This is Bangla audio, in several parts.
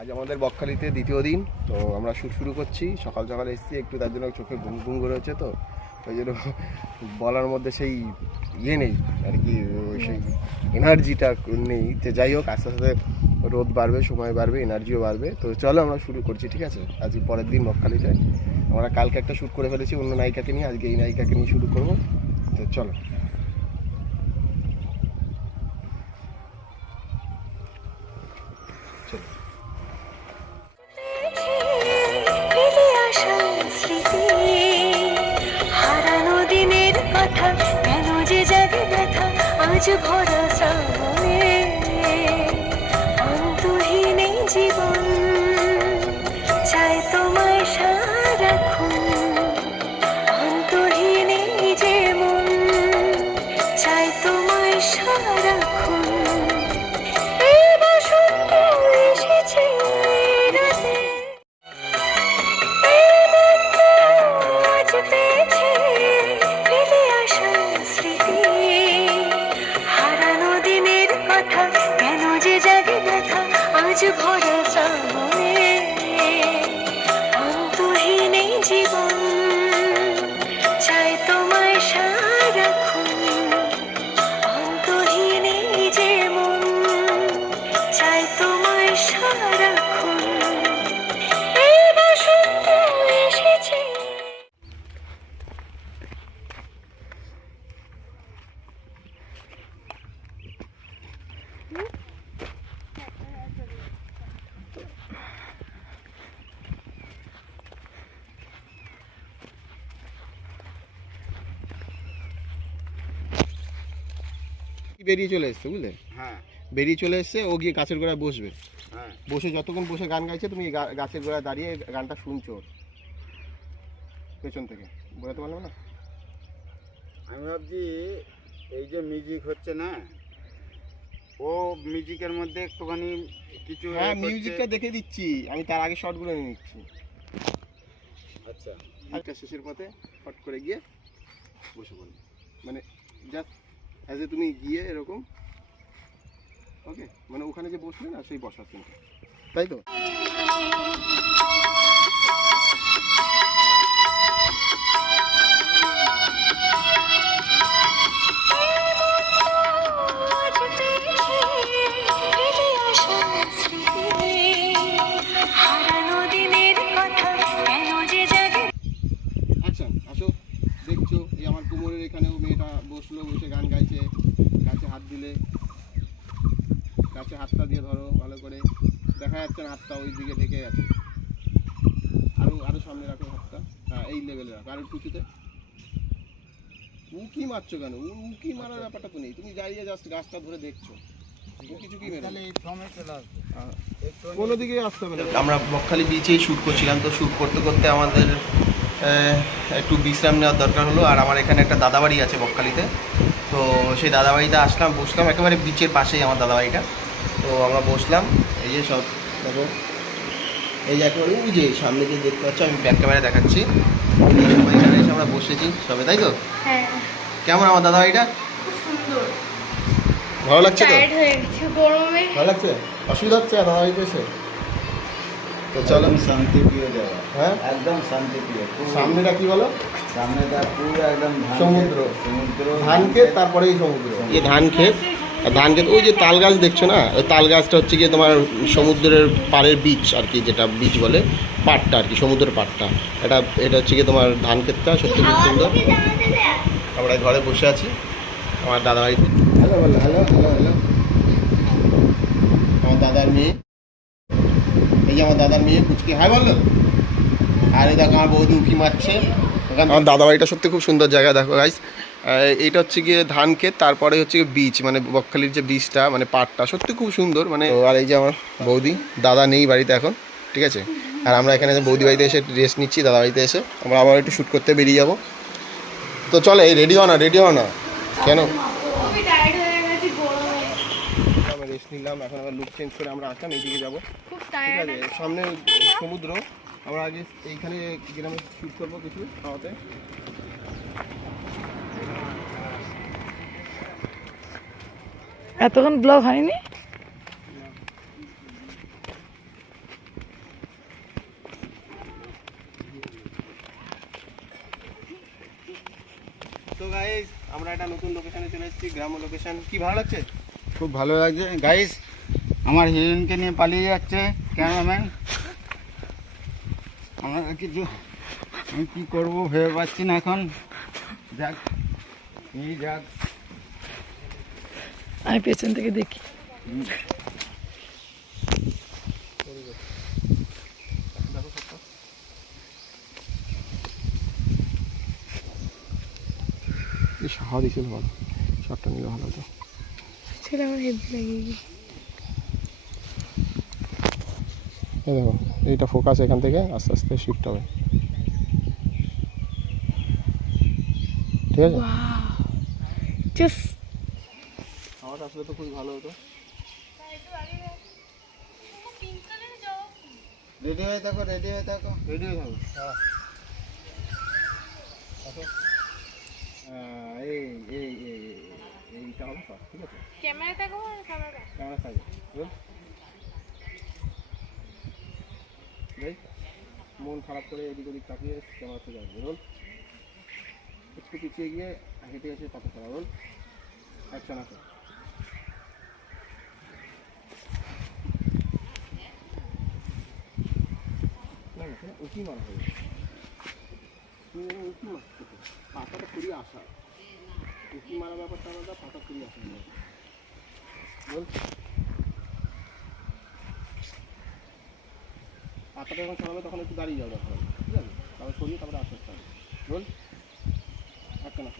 আজ আমাদের বকখালিতে দ্বিতীয় দিন, তো আমরা শুরু করছি। সকাল সকাল এসেছি, একটু তার জন্য চোখে ঘুম ঘুম করে হচ্ছে, তো ওই জন্য বলার মধ্যে সেই নেই আর কি, সেই এনার্জিটা নেই। তো যাই হোক, আস্তে আস্তে রোদ বাড়বে, সময় বাড়বে, এনার্জিও বাড়বে। তো চলো আমরা শুরু করছি, ঠিক আছে? আজকে পরের দিন বকখালিতে আমরা কালকে একটা শ্যুট করে ফেলেছি অন্য নায়িকাকে নিয়ে, আজকে এই নায়িকাকে নিয়ে শুরু করবো। তো চলো। হারানো দিনের কথা কেন যে জাগে ব্যথা আজ ভরা শ্রাবণে অন্তহীন এই জীবন চাই তোমায় সারাক্ষণ অন্তহীন এই যে মন চাই তোমায় সারাক্ষণ এই বসন্ত এসেছে রাতে হারানো দিনের কথা কেন যে জাগে ব্যথা আজ ভরা শ্রাবণে অন্তহীন এই জীবন চাই তোমায় সারাক্ষণ অন্তহীন এই যে মন চাই তোমায় সারাক্ষণ এই বসন্ত এসেছে। বেরিয়ে চলে এসছে, বুঝলে? হ্যাঁ বেরিয়ে চলে এসছে, ও গিয়ে গাছের গোড়ায় বসবে। হ্যাঁ বসে যতক্ষণ বসে গান গাইছে, তুমি গাছের গোড়ায় দাঁড়িয়ে গানটা শুনছো ওর পেছন থেকে। বোঝাতে পারলাম না? আমি ভাবছি এই যে মিউজিক হচ্ছে না, ও মিউজিকের মধ্যে একটুখানি কিছু হ্যাঁ, করছে। মিউজিকটা দেখে দিচ্ছি আমি, তার আগে শর্টগুলো নিয়ে নিচ্ছি। আচ্ছা একটা শেষের পথে ফট করে গিয়ে বসে পড়বে, মানে জাস্ট অ্যাজ এ তুমি গিয়ে এরকম, ওকে? মানে ওখানে যে বসবে না, সেই বসার চিন্তা, তাই তো? হারানো দিনের কথা কেন যে জাগে আচ্ছা, আসো। দেখছো এই আমার কোমরের এখানেও মেয়েটা বসলো, বসে গান গাইছে। গাছে হাত দিলে, গাছে হাতটা দিয়ে ধরো ভালো করে, দেখা যাচ্ছে না হাতটা ওই দিকে থেকে আছে। আরো আরো সামনে রাখো হাতটা, হ্যাঁ এই লেভেলে রাখো, আর একটু উঁচুতে। উকি মারছো কেন? উকি মারার ব্যাপারটা তো নেই, তুমি দাঁড়িয়ে জাস্ট গাছটা ধরে দেখছো। কিছু কি মেরে কোনো দিকে আসতে হবে না। আমরা বকখালি বিচেই শ্যুট করছিলাম, তো শ্যুট করতে করতে আমাদের একটু বিশ্রাম নেওয়ার দরকার হলো। আর আমার এখানে একটা দাদাবাড়ি আছে বকখালিতে, তো সেই দাদাবাড়িতে আসলাম, বসলাম একেবারে বিচের পাশেই আমার দাদাবাড়িটা। তো আমরা বসলাম, এই যে সব দেখো, এই যে একেবারে ওই যে সামনে যে দেখতে পাচ্ছ, আমি ব্যাক ক্যামেরায় দেখাচ্ছি। এই সবাই এখানে এসে আমরা বসেছি সবে, তাই তো? হ্যাঁ কেমন আমার দাদাবাড়িটা? খুব সুন্দর। ভালো লাগছে তো? টায়ার্ড হয়ে গেছে গরমে। ভালো লাগছে? অসুবিধা হচ্ছে দাদাবাড়িতে এসে? তো চলো। শান্তিপ্রিয় জায়গা, হ্যাঁ একদম শান্তিপ্রিয়। সামনেটা কি বলো? সামনেটা পুরো একদম সমুদ্র, সমুদ্র, ধান ক্ষেত, তারপরেই সমুদ্র। এই ধান ক্ষেত, আর ধান ক্ষেত, ওই যে তাল গাছ দেখছো না, ওই তাল গাছটা হচ্ছে গিয়ে তোমার সমুদ্রের পাড়ের বিচ আর কি, যেটা বিচ বলে, পাড়টা আর কি, সমুদ্রের পাড়টা। এটা হচ্ছে গিয়ে তোমার ধান ক্ষেতটা, সত্যি খুব সুন্দর। আমরা ঘরে বসে আছি আমার দাদা বাড়িতে। হ্যালো বলো, হ্যালো হ্যালো হ্যালো। আমার দাদার মেয়ে, এই যে আমার দাদার মেয়ে কুচকি, হ্যাঁ বললো। আর এই দেখো আমার বৌদি উঁকি মারছে। আমার দাদা বাড়িটা সত্যি খুব সুন্দর জায়গা, দেখো গাইস। এইটা হচ্ছে গিয়ে ধান ক্ষেত, তারপরে হচ্ছে গিয়ে বিচ, মানে বকখালির যে বিচটা, মানে পাড়টা সত্যি খুব সুন্দর। মানে আর এই যে আমার বৌদি, দাদা নেই বাড়িতে এখন, ঠিক আছে? আর আমরা এখানে বৌদি বাড়িতে এসে রেস্ট নিচ্ছি, দাদা বাড়িতে এসে আমরা আবার একটু শ্যুট করতে বেরিয়ে যাবো। তো চলে, এই রেডি হও না, রেডি হও না কেন? খুবই টায়ার্ড হয়ে গেছি গরমে। আমরা রেস্ট নিলাম, এখন আবার লুক চেঞ্জ করে আমরা আসলাম এইদিকে যাবো, খুব ঠিক টায়ার্ড। আছে? সামনে সমুদ্র, আমরা আগে এইখানে গ্রামে শ্যুট করবো কিছু খাওয়াতে। এতক্ষণ ব্লগ হয়নি? আমরা একটা নতুন লোকেশনে চলে এসেছি, গ্রাম্য লোকেশন। কি ভালো লাগছে? খুব ভালো লাগছে গাইস। আমার হিরোইনকে নিয়ে পালিয়ে যাচ্ছে ক্যামেরাম্যান। আমরা কিছু আমি কী করবো ভেবে পাচ্ছি না এখন। যাক এই যাক। আমি পেছন থেকে দেখি। হাওয়া দিছিল ভালো, শটটা নিলে ভালো হতো। সেটা আমার হেভি লাগে। এই দেখো, এইটা ফোকাস এখান থেকে আস্তে আস্তে শিফট হবে, ঠিক আছে? জাস্ট হাওয়াটা আসলে তো খুবই ভালো হতো। রেডি হয়ে থাকো, রেডি হয়ে থাকো। রেডি হয়ে থাকো। এই এই এই এইটা হবে সব, ঠিক আছে? ক্যামেরা থাকবো না ক্যামেরা? ক্যামেরা সাইড মন খারাপ করে এদিক ওদিক তাকিয়ে ক্যামেরা থেকে আসবে। রোল, একটু পিছিয়ে গিয়ে হেঁটে এসে পাতা করা। রোল, অ্যাকশন আছে। না না, উঁকি মারা হয়ে উঁকি মারতে পাতাটা খুবই আসা, উঁকি মারা ব্যাপারটা আলাদা, পাতা খুবই আসা। বল, পাতাটা যখন সরাবে তখন একটু দাঁড়িয়ে যাও দরকার, ঠিক আছে? তারপরে সরিয়ে তারপরে আস্তে আস্তে হবে। বল, একটা না।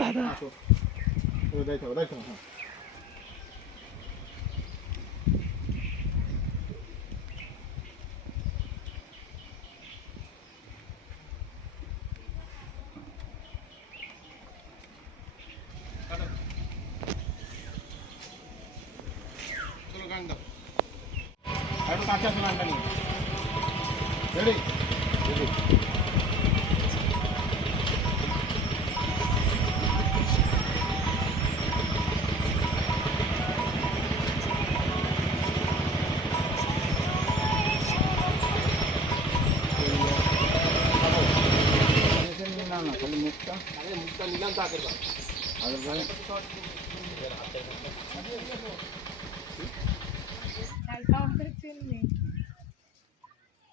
দাদা দেখো দেখো, হ্যাঁ চলো গান দাও। এখন কাছে আসো গানটা নিয়ে। রেডি? রেডি। না না খালি মুখটা মুখটা নিলাম তো আগের বার। আগের ভাই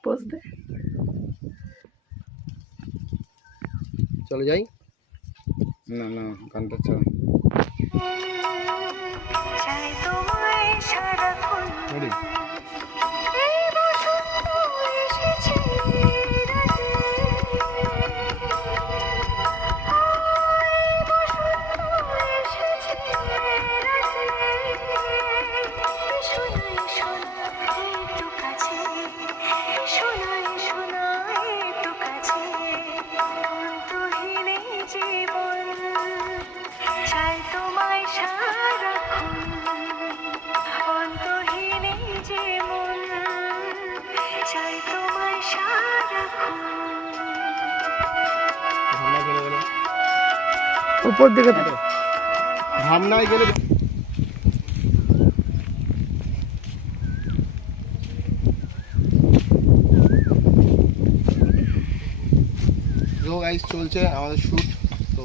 পোজ দে। চলে যাই। না না গানটা চাও। চাই তোমায় সারাক্ষণ রেডি? এই বসন্ত এসেছে রাতে, এই বসন্ত এসেছে রাতে, শোনাই শোনাই একটু কাছে, শোনাই শোনাই একটু কাছে, অন্তহীন এই জীবন চাই তোমায় সারাক্ষণ, অন্তহীন এই জীবন চাই তোমায় সারাক্ষণ। ভাবনা গেলে গেলে উপর দিকে দেখ। ভাবনায় গেলে গাইস চলছে আমাদের শ্যুট। তো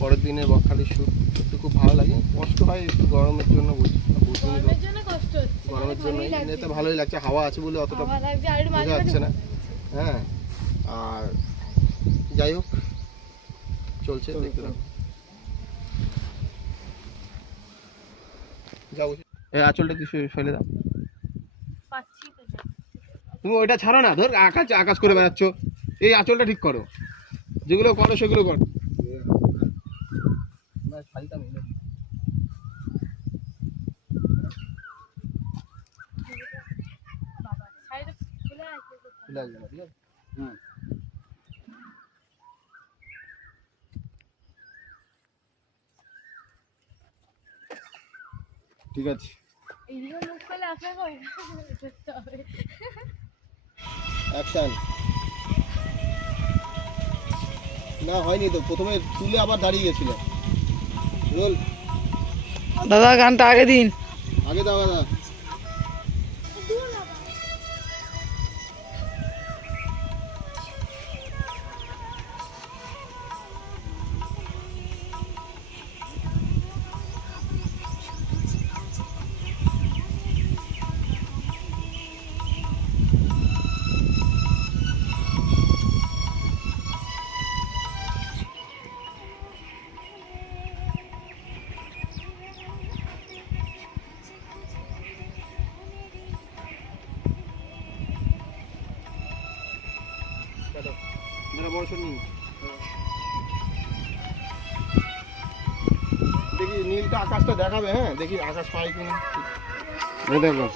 পরের দিনে বকখালির শ্যুট করতে খুব ভালো লাগে, কষ্ট হয় একটু গরমের জন্য, গরমের জন্য কষ্ট হচ্ছে। গরমের জন্য এমনিতে ভালোই লাগছে, হাওয়া আছে বলে অতটা হাওয়া লাগছে আর একটু মাঝে বোঝা মাঝে যাচ্ছে না। হ্যাঁ, আর যাই হোক চলছে, দেখতে থাকো। যাও, এই আঁচলটা কিছু ফেলে দাও। পাচ্ছি তো যা। তুমি ওইটা ছাড়ো না, ধর আকাশ আকাশ করে বেড়াচ্ছ, এই আঁচলটা ঠিক করো, যেগুলো করো সেগুলো করো। বাবা শাড়িটা খুলে আছে তো। খুলে আসবে না, ঠিক আছে? হুম ঠিক আছে। এইদিকে মুখ খুলে আপনাকে ওইখানে করতে হবে। অ্যাকশন। না হয়নি তো, প্রথমে তুলে আবার দাঁড়িয়ে গেছিল। রোল দাদা গানটা আগে দিন। আগে দাও দাদা। দেখি নীলটা আকাশটা দেখাবে, হ্যাঁ দেখি আকাশ পাই কিনা। দেখো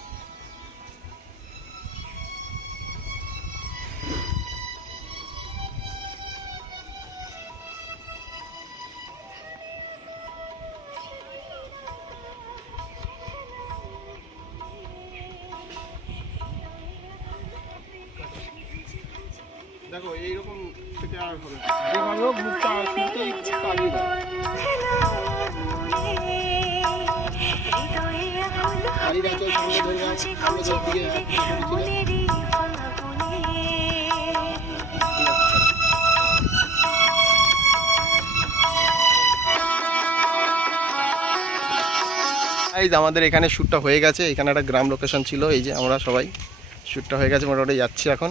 দেখো এইরকম থেকে আর হবে, যেভাবে হোক মুখটা শুনতেই কাটিয়ে দাও। শাড়ির আঁচল সামনে ধরবা, সামনে ধর দিকে আমাদের এখানে শ্যুটটা হয়ে গেছে। এখানে একটা গ্রাম লোকেশন ছিল, এই যে আমরা সবাই শ্যুটটা হয়ে গেছে, মোটামুটি যাচ্ছি এখন।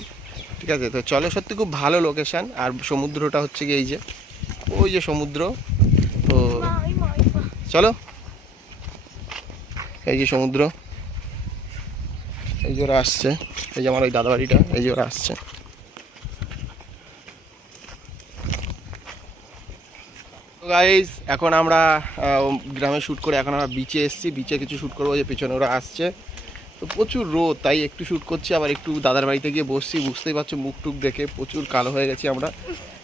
ঠিক আছে, তো চলো, সত্যি খুব ভালো লোকেশান। আর সমুদ্রটা হচ্ছে কি এই যে, ওই যে সমুদ্র। তো চলো, এই যে সমুদ্র, এই যে ওরা আসছে, এই যে আমার ওই দাদা বাড়িটা, এই যে ওরা আসছে। তো গাইজ এখন আমরা গ্রামে শ্যুট করে এখন আমরা বিচে এসেছি। বিচে কিছু শ্যুট করবো, যে পেছনে ওরা আসছে। তো প্রচুর রোদ, তাই একটু শ্যুট করছি, আবার একটু দাদার বাড়িতে গিয়ে বসছি। বুঝতেই পারছো মুখ টুক দেখে প্রচুর কালো হয়ে গেছি আমরা,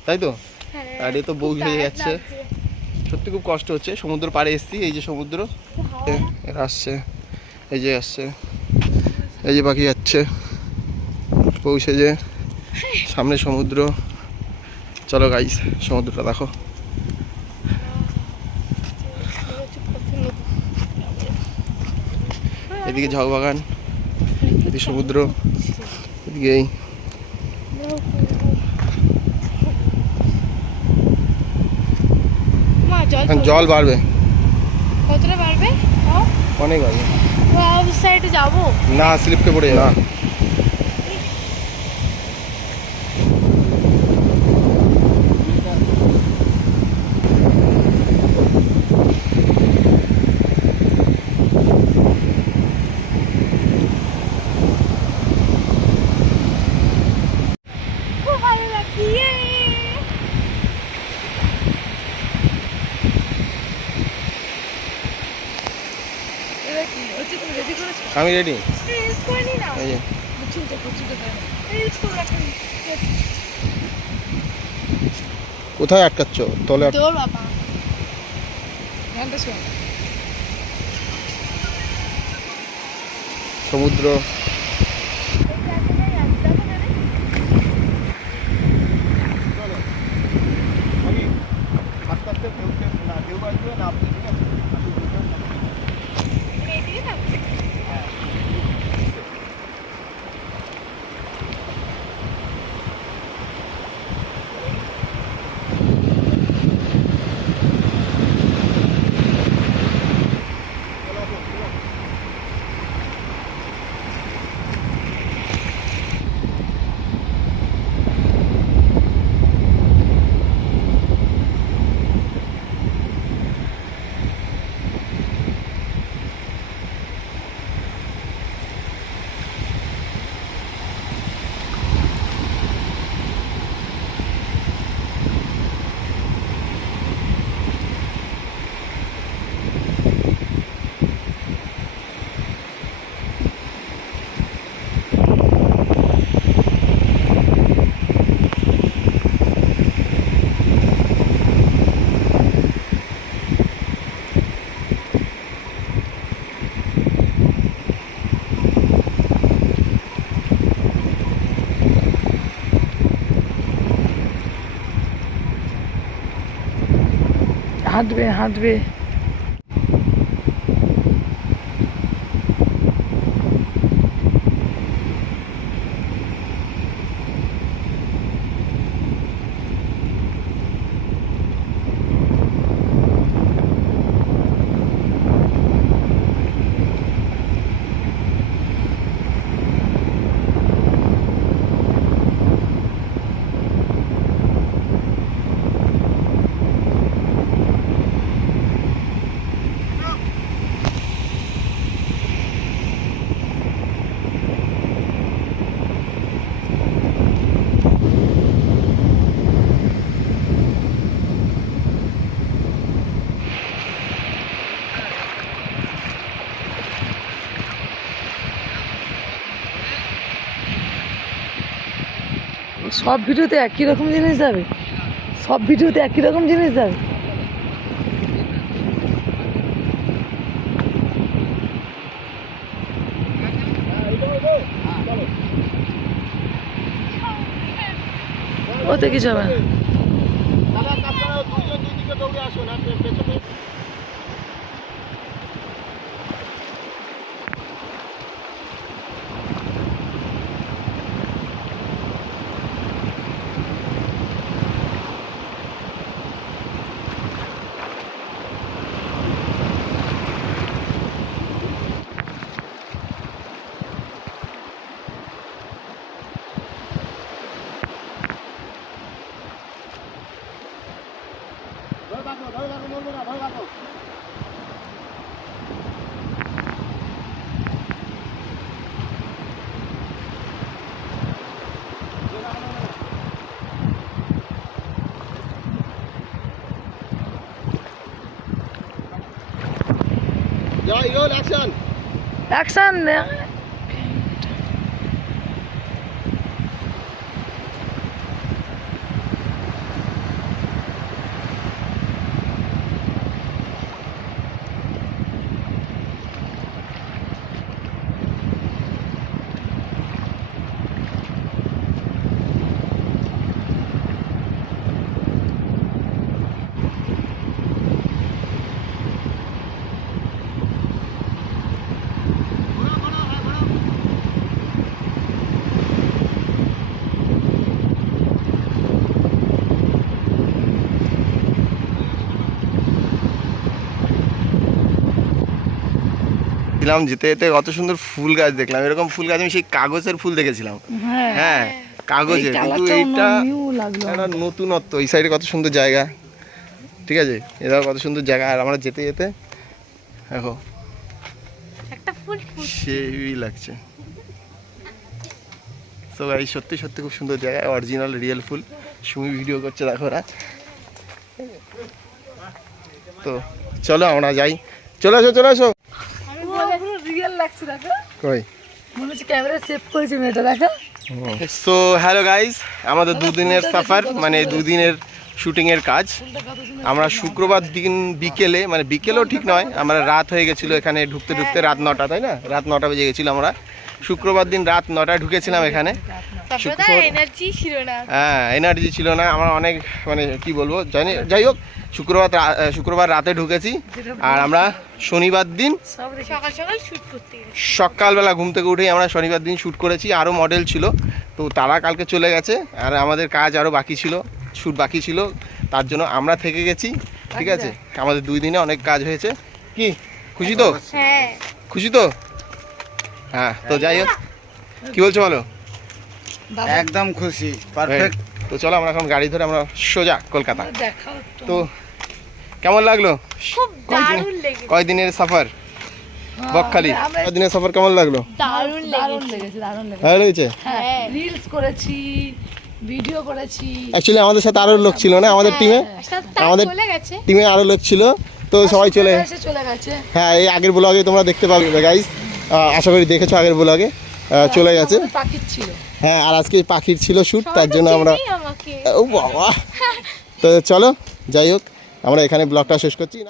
তাই তো? আর এ তো বউ হয়ে যাচ্ছে, সত্যি খুব কষ্ট হচ্ছে। সমুদ্র পাড়ে এসেছি, এই যে সমুদ্র, এরা আসছে, এই যে আসছে, এই যে পাখি যাচ্ছে, পৌঁছে যে সামনে সমুদ্র। চলো গাইস, সমুদ্রটা দেখো। এদিকে ঝাউবাগান, এদিকে সমুদ্র, এদিকে এই জল বাড়বে, কতটা বাড়বে? অনেক বাড়বে। সাইডে যাবো না, স্লিপকে পড়ে না। খুব ভালো লাগছে। আমি রেডি, রিলস করে নি না। এই যে রিলস করে রাখুন। কোথায় আটকাচ্ছ? তলে তোর বাবা গানটা শোন। সমুদ্র, আস্তে আস্তে না কেউ আসবে না, আপনি ঠিক আছে। হাঁটবে হাঁটবে। সব ভিডিওতে একই রকম জিনিস যাবে, সব ভিডিওতে একই রকম জিনিস যাবে। ওতে কিছু হবে না। অ্যাকশন। ছিলাম যেতে যেতে কত সুন্দর ফুল গাছ দেখলাম, এরকম ফুল গাছ আমি সেই কাগজের ফুল দেখেছিলাম। হ্যাঁ কাগজের, কিন্তু এইটা একটা নতুনত্ব। এই সাইডে কত সুন্দর জায়গা, ঠিক আছে, এটা কত সুন্দর জায়গা। আর আমরা যেতে যেতে দেখো একটা ফুল সেই লাগছে। তো এই সত্যি সত্যি খুব সুন্দর জায়গা, অরিজিনাল রিয়েল ফুল। সুমি ভিডিও করছে দেখো ওরা। তো চলো আমরা যাই, চলে আসো চলে আসো। রিয়েল লাগছে দেখো, কই মনে হচ্ছে ক্যামেরা সেভ করেছে মেয়েটা দেখো। সো হ্যালো গাইস, আমাদের দুদিনের সাফার, মানে দুদিনের শুটিংয়ের কাজ। আমরা শুক্রবার দিন বিকেলে, মানে বিকেলেও ঠিক নয়, আমরা রাত হয়ে গেছিলো এখানে ঢুকতে ঢুকতে, রাত 9টা, তাই না? রাত 9টা বেজে গেছিলো। আমরা শুক্রবার দিন রাত 9টায় ঢুকেছিলাম এখানে। এনার্জি ছিল না, হ্যাঁ এনার্জি ছিল না আমার অনেক, মানে কি বলবো জানি। যাই হোক, শুক্রবার রাতে ঢুকেছি। আর আমরা শনিবার দিন সকাল সকাল শুট করতে গেছি। সকালবেলা ঘুম থেকে উঠেই আমরা শনিবার দিন শ্যুট করেছি। আরও মডেল ছিল, তো তারা কালকে চলে গেছে। আর আমাদের কাজ আরও বাকি ছিল, শ্যুট বাকি ছিল, তার জন্য আমরা থেকে গেছি। ঠিক আছে, আমাদের 2 দিনে অনেক কাজ হয়েছে। কি খুশি তো? হ্যাঁ খুশি তো? হ্যাঁ। তো যাই হোক, কি বলছো বলো? একদম খুশি, পারফেক্ট। তো চলো আমরা এখন গাড়ি ধরে আমরা সোজা কলকাতা। দেখাও তো কেমন লাগলো খুব দারুণ লেগেছে, কয়দিনের সফর বকখালি? কয়দিনের সফর কেমন লাগলো? দারুণ দারুণ লেগেছে। লেগেছে, দারুণ লেগেছে। ভালো লেগেছে? হ্যাঁ রিলস করেছি, ভিডিও করেছি। অ্যাকচুয়ালি আমাদের সাথে আরও লোক ছিল না আমাদের টিমে, তারা আমাদের চলে গেছে। টিমে আরও লোক ছিল, তো সবাই চলে চলে গেছে। হ্যাঁ এই আগের ব্লগে তোমরা দেখতে পাবে গাইস, আশা করি দেখেছো আগের ব্লগে। চলে গেছে। পাখির ছিল। হ্যাঁ আর আজকে পাখির ছিল শ্যুট, তার সবাই তো জন্য আমরা চেনেই আমাকে। ও বাবা। তো চলো যাই হোক, আমরা এখানে ব্লগটা শেষ করছি।